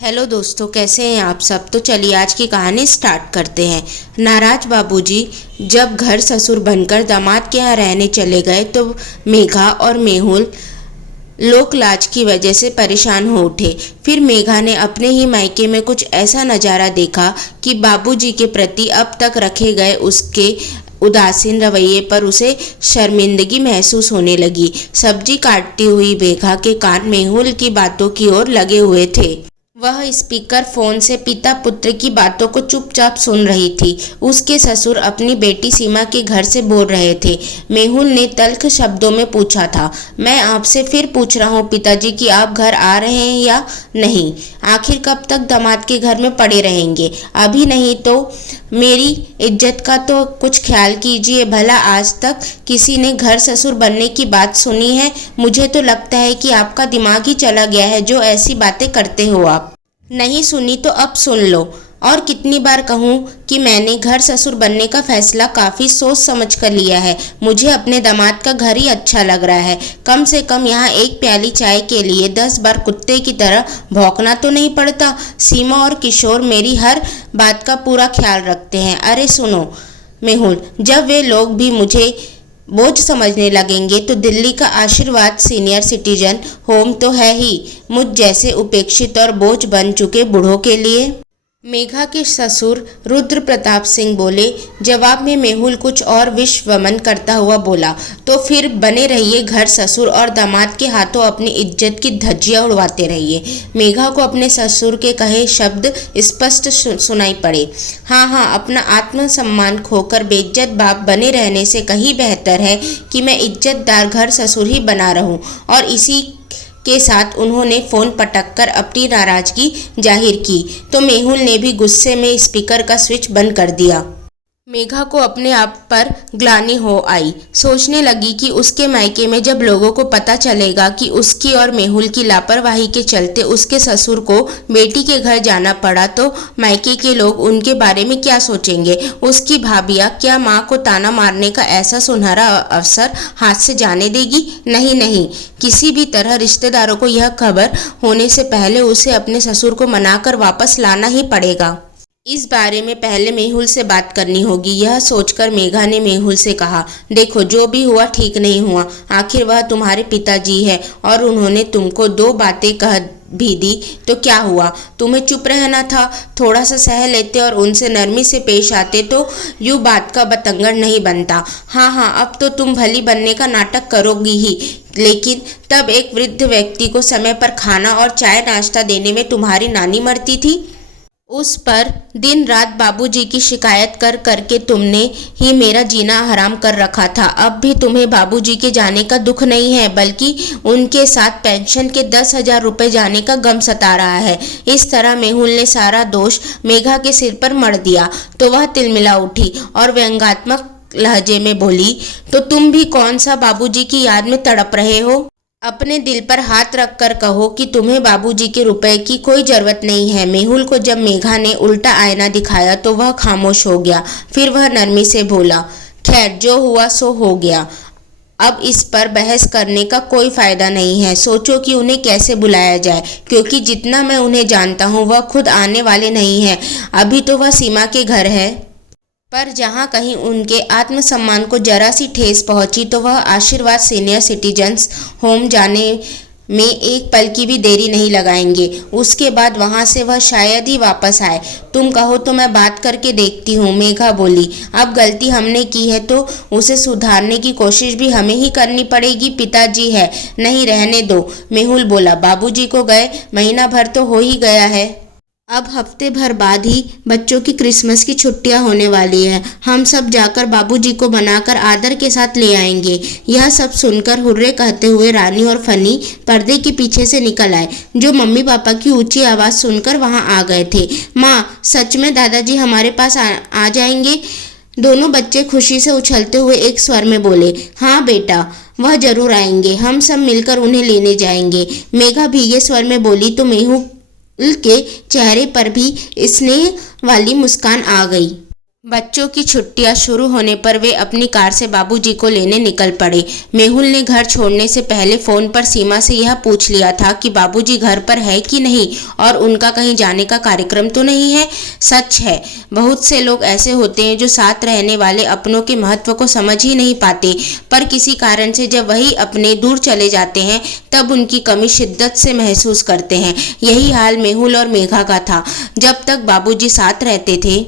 Hello दोस्तों, कैसे हैं आप सब। तो चलिए आज की कहानी स्टार्ट करते हैं। नाराज बाबूजी जब घर ससुर बनकर दामाद के यहाँ रहने चले गए तो मेघा और मेहुल लोक लाज की वजह से परेशान हो उठे। फिर मेघा ने अपने ही मायके में कुछ ऐसा नज़ारा देखा कि बाबूजी के प्रति अब तक रखे गए उसके उदासीन रवैये पर उसे शर्मिंदगी महसूस होने लगी। सब्जी काटती हुई मेघा के कान मेहुल की बातों की ओर लगे हुए थे। वह स्पीकर फोन से पिता पुत्र की बातों को चुपचाप सुन रही थी। उसके ससुर अपनी बेटी सीमा के घर से बोल रहे थे। मेहुल ने तल्ख शब्दों में पूछा था, मैं आपसे फिर पूछ रहा हूँ पिताजी कि आप घर आ रहे हैं या नहीं। आखिर कब तक दामाद के घर में पड़े रहेंगे। अभी नहीं तो मेरी इज्जत का तो कुछ ख्याल कीजिए। भला आज तक किसी ने घर ससुर बनने की बात सुनी है। मुझे तो लगता है कि आपका दिमाग ही चला गया है जो ऐसी बातें करते हो। आप नहीं सुनी तो अब सुन लो। और कितनी बार कहूँ कि मैंने घर ससुर बनने का फैसला काफ़ी सोच समझ कर लिया है। मुझे अपने दामाद का घर ही अच्छा लग रहा है। कम से कम यहाँ एक प्याली चाय के लिए 10 बार कुत्ते की तरह भौंकना तो नहीं पड़ता। सीमा और किशोर मेरी हर बात का पूरा ख्याल रखते हैं। अरे सुनो मेहुल, जब वे लोग भी मुझे बोझ समझने लगेंगे तो दिल्ली का आशीर्वाद सीनियर सिटीजन होम तो है ही मुझ जैसे उपेक्षित और बोझ बन चुके बूढ़ों के लिए। मेघा के ससुर रुद्र प्रताप सिंह बोले। जवाब में मेहुल कुछ और विश्वमन करता हुआ बोला, तो फिर बने रहिए घर ससुर और दामाद के हाथों अपनी इज्जत की धज्जियां उड़वाते रहिए। मेघा को अपने ससुर के कहे शब्द स्पष्ट सुनाई पड़े। हाँ, अपना आत्मसम्मान खोकर बेइज्जत बाप बने रहने से कहीं बेहतर है कि मैं इज्जतदार घर ससुर ही बना रहूं। और इसी के साथ उन्होंने फ़ोन पटककर अपनी नाराज़गी जाहिर की तो मेहुल ने भी गुस्से में स्पीकर का स्विच बंद कर दिया। मेघा को अपने आप पर ग्लानि हो आई। सोचने लगी कि उसके मायके में जब लोगों को पता चलेगा कि उसकी और मेहुल की लापरवाही के चलते उसके ससुर को बेटी के घर जाना पड़ा तो मायके के लोग उनके बारे में क्या सोचेंगे। उसकी भाभियाँ क्या माँ को ताना मारने का ऐसा सुनहरा अवसर हाथ से जाने देगी। नहीं, किसी भी तरह रिश्तेदारों को यह खबर होने से पहले उसे अपने ससुर को मनाकर वापस लाना ही पड़ेगा। इस बारे में पहले मेहुल से बात करनी होगी। यह सोचकर मेघा ने मेहुल से कहा, देखो जो भी हुआ ठीक नहीं हुआ। आखिर वह तुम्हारे पिताजी है और उन्होंने तुमको 2 बातें कह भी दी तो क्या हुआ। तुम्हें चुप रहना था। थोड़ा सा सह लेते और उनसे नरमी से पेश आते तो यूँ बात का बतंगड़ नहीं बनता। हाँ, अब तो तुम भली बनने का नाटक करोगी ही, लेकिन तब एक वृद्ध व्यक्ति को समय पर खाना और चाय नाश्ता देने में तुम्हारी नानी मरती थी। उस पर दिन रात बाबूजी की शिकायत कर करके तुमने ही मेरा जीना हराम कर रखा था। अब भी तुम्हें बाबूजी के जाने का दुख नहीं है, बल्कि उनके साथ पेंशन के 10,000 रुपये जाने का गम सता रहा है। इस तरह मेहुल ने सारा दोष मेघा के सिर पर मढ़ दिया तो वह तिलमिला उठी और व्यंग्यात्मक लहजे में बोली, तो तुम भी कौन सा बाबूजी की याद में तड़प रहे हो। अपने दिल पर हाथ रखकर कहो कि तुम्हें बाबूजी के रुपए की कोई ज़रूरत नहीं है। मेहुल को जब मेघा ने उल्टा आईना दिखाया तो वह खामोश हो गया। फिर वह नरमी से बोला, खैर जो हुआ सो हो गया। अब इस पर बहस करने का कोई फ़ायदा नहीं है। सोचो कि उन्हें कैसे बुलाया जाए, क्योंकि जितना मैं उन्हें जानता हूँ वह खुद आने वाले नहीं हैं। अभी तो वह सीमा के घर है। पर जहाँ कहीं उनके आत्मसम्मान को जरा सी ठेस पहुंची तो वह आशीर्वाद सीनियर सिटीजन्स होम जाने में एक पल की भी देरी नहीं लगाएंगे। उसके बाद वहाँ से वह शायद ही वापस आए। तुम कहो तो मैं बात करके देखती हूँ, मेघा बोली। अब गलती हमने की है तो उसे सुधारने की कोशिश भी हमें ही करनी पड़ेगी। पिताजी है, नहीं रहने दो। मेहुल बोला, बाबूजी को गए महीना भर तो हो ही गया है। अब हफ्ते भर बाद ही बच्चों की क्रिसमस की छुट्टियां होने वाली है। हम सब जाकर बाबूजी को बनाकर आदर के साथ ले आएंगे। यह सब सुनकर हुर्रे कहते हुए रानी और फनी पर्दे के पीछे से निकल आए, जो मम्मी पापा की ऊंची आवाज़ सुनकर वहां आ गए थे। माँ, सच में दादाजी हमारे पास आ जाएंगे। दोनों बच्चे खुशी से उछलते हुए एक स्वर में बोले, हाँ बेटा, वह जरूर आएंगे। हम सब मिलकर उन्हें लेने जाएंगे। मेघा भीगे स्वर में बोली तो मेहुल के चेहरे पर भी स्नेह वाली मुस्कान आ गई। बच्चों की छुट्टियां शुरू होने पर वे अपनी कार से बाबूजी को लेने निकल पड़े। मेहुल ने घर छोड़ने से पहले फोन पर सीमा से यह पूछ लिया था कि बाबूजी घर पर है कि नहीं और उनका कहीं जाने का कार्यक्रम तो नहीं है। सच है, बहुत से लोग ऐसे होते हैं जो साथ रहने वाले अपनों के महत्व को समझ ही नहीं पाते, पर किसी कारण से जब वही अपने दूर चले जाते हैं तब उनकी कमी शिद्दत से महसूस करते हैं। यही हाल मेहुल और मेघा का था। जब तक बाबूजी साथ रहते थे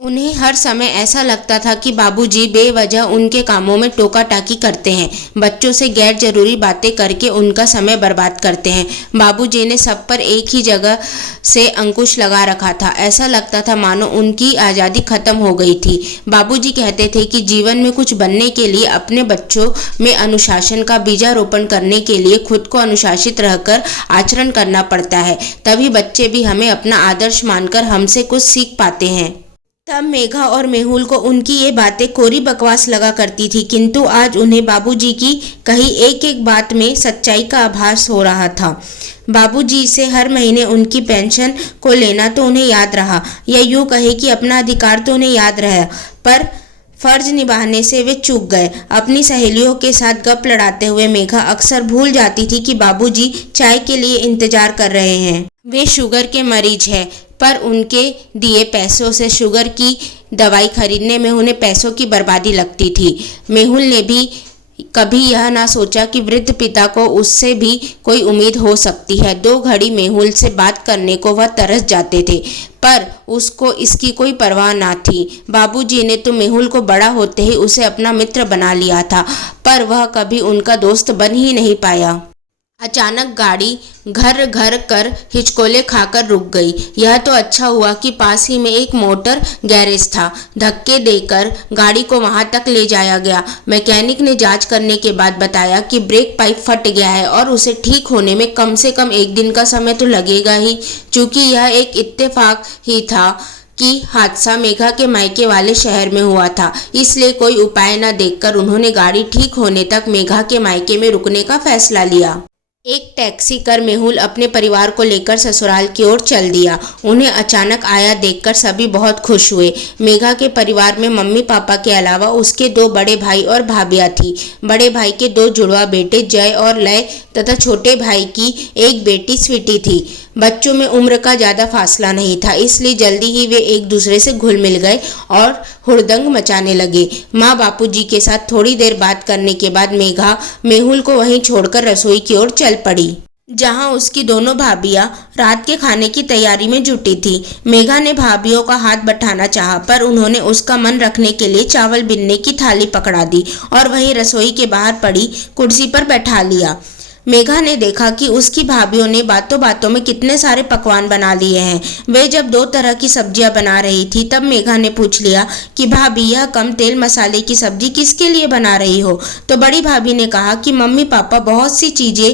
उन्हें हर समय ऐसा लगता था कि बाबूजी बेवजह उनके कामों में टोका टाकी करते हैं, बच्चों से गैर जरूरी बातें करके उनका समय बर्बाद करते हैं। बाबूजी ने सब पर एक ही जगह से अंकुश लगा रखा था। ऐसा लगता था मानो उनकी आज़ादी खत्म हो गई थी। बाबूजी कहते थे कि जीवन में कुछ बनने के लिए अपने बच्चों में अनुशासन का बीजारोपण करने के लिए खुद को अनुशासित रहकर आचरण करना पड़ता है, तभी बच्चे भी हमें अपना आदर्श मानकर हमसे कुछ सीख पाते हैं। तब मेघा और मेहुल को उनकी ये बातें कोरी बकवास लगा करती थी, किंतु आज उन्हें बाबूजी की कही एक एक बात में सच्चाई का आभास हो रहा था। बाबूजी से हर महीने उनकी पेंशन को लेना तो उन्हें याद रहा, या यूं कहे कि अपना अधिकार तो उन्हें याद रहा, पर फर्ज निभाने से वे चूक गए। अपनी सहेलियों के साथ गप लड़ाते हुए मेघा अक्सर भूल जाती थी कि बाबूजी चाय के लिए इंतजार कर रहे हैं। वे शुगर के मरीज हैं, पर उनके दिए पैसों से शुगर की दवाई खरीदने में उन्हें पैसों की बर्बादी लगती थी। मेहुल ने भी कभी यह ना सोचा कि वृद्ध पिता को उससे भी कोई उम्मीद हो सकती है। 2 घड़ी मेहुल से बात करने को वह तरस जाते थे, पर उसको इसकी कोई परवाह ना थी। बाबूजी ने तो मेहुल को बड़ा होते ही उसे अपना मित्र बना लिया था, पर वह कभी उनका दोस्त बन ही नहीं पाया। अचानक गाड़ी घर घर कर हिचकोले खाकर रुक गई। यह तो अच्छा हुआ कि पास ही में एक मोटर गैरेज था। धक्के देकर गाड़ी को वहां तक ले जाया गया। मैकेनिक ने जांच करने के बाद बताया कि ब्रेक पाइप फट गया है और उसे ठीक होने में कम से कम 1 दिन का समय तो लगेगा ही। चूंकि यह एक इत्तेफाक ही था कि हादसा मेघा के मायके वाले शहर में हुआ था, इसलिए कोई उपाय न देखकर उन्होंने गाड़ी ठीक होने तक मेघा के मायके में रुकने का फैसला लिया। एक टैक्सी कर मेहुल अपने परिवार को लेकर ससुराल की ओर चल दिया। उन्हें अचानक आया देखकर सभी बहुत खुश हुए। मेघा के परिवार में मम्मी पापा के अलावा उसके 2 बड़े भाई और भाभियां थी। बड़े भाई के 2 जुड़वा बेटे जय और लय तथा छोटे भाई की एक बेटी स्वीटी थी। बच्चों में उम्र का ज़्यादा फासला नहीं था, इसलिए जल्दी ही वे एक दूसरे से घुल मिल गए और हुड़दंग मचाने लगे। माँ बापूजी के साथ थोड़ी देर बात करने के बाद मेघा मेहुल को वहीं छोड़कर रसोई की ओर चल पड़ी, जहां उसकी दोनों भाभियां रात के खाने की तैयारी में जुटी थी। मेघा ने भाभियों का हाथ बटाना चाहा, पर उन्होंने उसका मन रखने के लिए चावल बिनने की थाली पकड़ा दी और वहीं रसोई के बाहर पड़ी कुर्सी पर बैठा लिया। मेघा ने देखा कि उसकी भाभियों ने बातों बातों में कितने सारे पकवान बना लिए हैं। वे जब 2 तरह की सब्जियां बना रही थी तब मेघा ने पूछ लिया कि भाभी, यह कम तेल मसाले की सब्जी किसके लिए बना रही हो? तो बड़ी भाभी ने कहा कि मम्मी पापा बहुत सी चीजें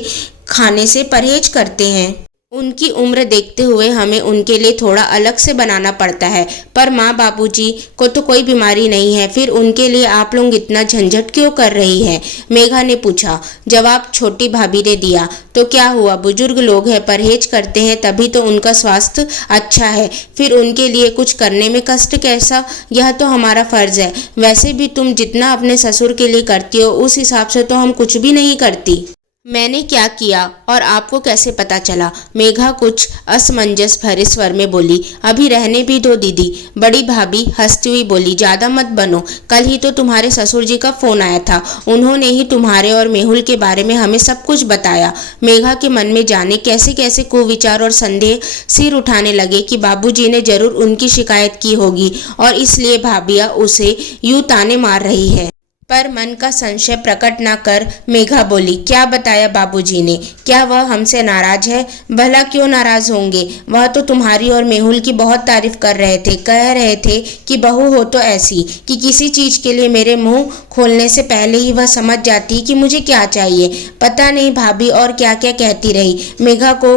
खाने से परहेज करते हैं। उनकी उम्र देखते हुए हमें उनके लिए थोड़ा अलग से बनाना पड़ता है, पर माँ बाबूजी को तो कोई बीमारी नहीं है, फिर उनके लिए आप लोग इतना झंझट क्यों कर रही है? मेघा ने पूछा। जवाब छोटी भाभी ने दिया। तो क्या हुआ, बुजुर्ग लोग हैं, परहेज करते हैं तभी तो उनका स्वास्थ्य अच्छा है, फिर उनके लिए कुछ करने में कष्ट कैसा? यह तो हमारा फर्ज है। वैसे भी तुम जितना अपने ससुर के लिए करती हो उस हिसाब से तो हम कुछ भी नहीं करती। मैंने क्या किया और आपको कैसे पता चला? मेघा कुछ असमंजस भरे स्वर में बोली। अभी रहने भी दो दीदी। बड़ी भाभी हंसती हुई बोली। ज्यादा मत बनो, कल ही तो तुम्हारे ससुर जी का फोन आया था, उन्होंने ही तुम्हारे और मेहुल के बारे में हमें सब कुछ बताया। मेघा के मन में जाने कैसे कैसे कुविचार और संदेह सिर उठाने लगे कि बाबूजी ने जरूर उनकी शिकायत की होगी और इसलिए भाभियां उसे यूं ताने मार रही है। पर मन का संशय प्रकट न कर मेघा बोली। क्या बताया बाबूजी ने? क्या वह हमसे नाराज है? भला क्यों नाराज होंगे? वह तो तुम्हारी और मेहुल की बहुत तारीफ कर रहे थे, कह रहे थे कि बहू हो तो ऐसी कि किसी चीज के लिए मेरे मुंह खोलने से पहले ही वह समझ जाती कि मुझे क्या चाहिए। पता नहीं भाभी और क्या क्या कहती रही। मेघा को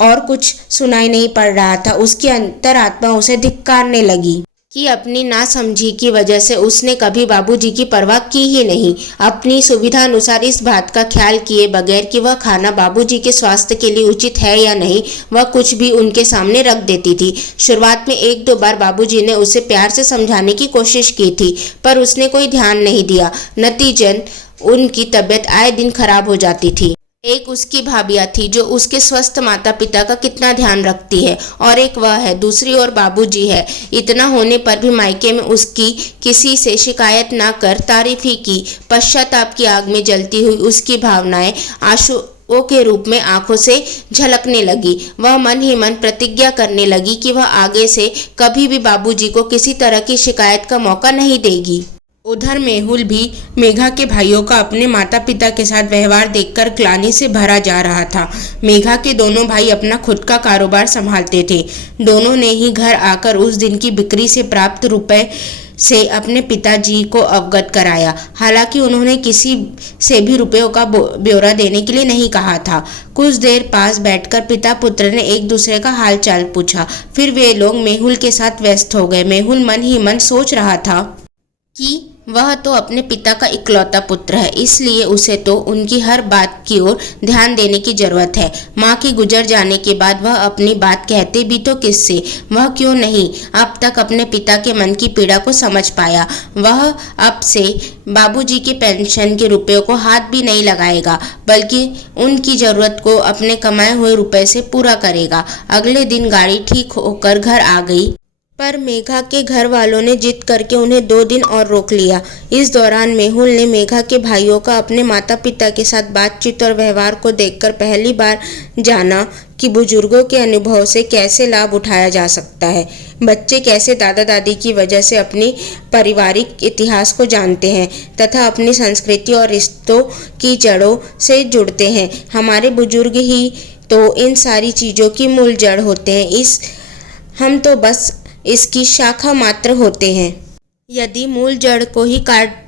और कुछ सुनाई नहीं पड़ रहा था, उसकी अंतरात्मा उसे धिक्कारने लगी। कि अपनी नासमझी की वजह से उसने कभी बाबूजी की परवाह की ही नहीं, अपनी सुविधा अनुसार इस बात का ख्याल किए बगैर कि वह खाना बाबूजी के स्वास्थ्य के लिए उचित है या नहीं, वह कुछ भी उनके सामने रख देती थी। शुरुआत में एक दो बार बाबूजी ने उसे प्यार से समझाने की कोशिश की थी, पर उसने कोई ध्यान नहीं दिया। नतीजतन उनकी तबीयत आए दिन खराब हो जाती थी। एक उसकी भाभिया थी जो उसके स्वस्थ माता पिता का कितना ध्यान रखती है, और एक वह है, दूसरी ओर बाबूजी है। इतना होने पर भी मायके में उसकी किसी से शिकायत ना कर तारीफ ही की। पश्चाताप की आग में जलती हुई उसकी भावनाएं आंसुओं के रूप में आंखों से झलकने लगी। वह मन ही मन प्रतिज्ञा करने लगी कि वह आगे से कभी भी बाबूजी को किसी तरह की शिकायत का मौका नहीं देगी। उधर मेहुल भी मेघा के भाइयों का अपने माता पिता के साथ व्यवहार देखकर ग्लानि से भरा जा रहा था। मेघा के दोनों भाई अपना खुद का कारोबार संभालते थे। दोनों ने ही घर आकर उस दिन की बिक्री से प्राप्त रुपए से अपने पिताजी को अवगत कराया। हालांकि उन्होंने किसी से भी रुपयों का ब्यौरा देने के लिए नहीं कहा था। कुछ देर पास बैठकर पिता पुत्र ने एक दूसरे का हाल चाल पूछा, फिर वे लोग मेहुल के साथ व्यस्त हो गए। मेहुल मन ही मन सोच रहा था कि वह तो अपने पिता का इकलौता पुत्र है, इसलिए उसे तो उनकी हर बात की ओर ध्यान देने की जरूरत है। माँ के गुजर जाने के बाद वह अपनी बात कहते भी तो किससे? वह क्यों नहीं अब तक अपने पिता के मन की पीड़ा को समझ पाया? वह अब से बाबूजी के पेंशन के रुपयों को हाथ भी नहीं लगाएगा, बल्कि उनकी जरूरत को अपने कमाए हुए रुपए से पूरा करेगा। अगले दिन गाड़ी ठीक होकर घर आ गई, पर मेघा के घर वालों ने जिद करके उन्हें 2 दिन और रोक लिया। इस दौरान मेहुल ने मेघा के भाइयों का अपने माता पिता के साथ बातचीत और व्यवहार को देखकर पहली बार जाना कि बुजुर्गों के अनुभव से कैसे लाभ उठाया जा सकता है। बच्चे कैसे दादा दादी की वजह से अपनी पारिवारिक इतिहास को जानते हैं तथा अपनी संस्कृति और रिश्तों की जड़ों से जुड़ते हैं। हमारे बुजुर्ग ही तो इन सारी चीज़ों की मूल जड़ होते हैं, हम तो बस इसकी शाखा मात्र होते हैं। यदि मूल जड़ को ही काट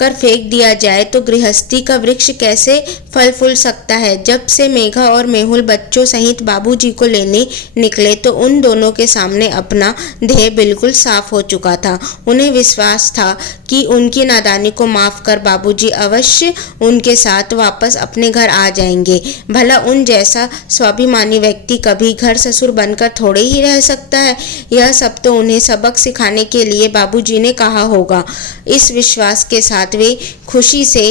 कर फेंक दिया जाए तो गृहस्थी का वृक्ष कैसे फल फूल सकता है। जब से मेघा और मेहुल बच्चों सहित बाबूजी को लेने निकले तो उन दोनों के सामने अपना ध्येय बिल्कुल साफ हो चुका था। उन्हें विश्वास था कि उनकी नादानी को माफ कर बाबूजी अवश्य उनके साथ वापस अपने घर आ जाएंगे। भला उन जैसा स्वाभिमानी व्यक्ति कभी घर ससुर बनकर थोड़े ही रह सकता है? यह सब तो उन्हें सबक सिखाने के लिए बाबूजी ने कहा होगा। इस विश्वास के साथ वे खुशी से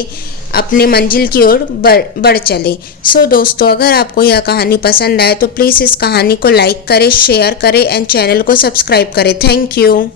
अपने मंजिल की ओर बढ़ चले। सो दोस्तों, अगर आपको यह कहानी पसंद आए तो प्लीज़ इस कहानी को लाइक करें, शेयर करें एंड चैनल को सब्सक्राइब करें। Thank you.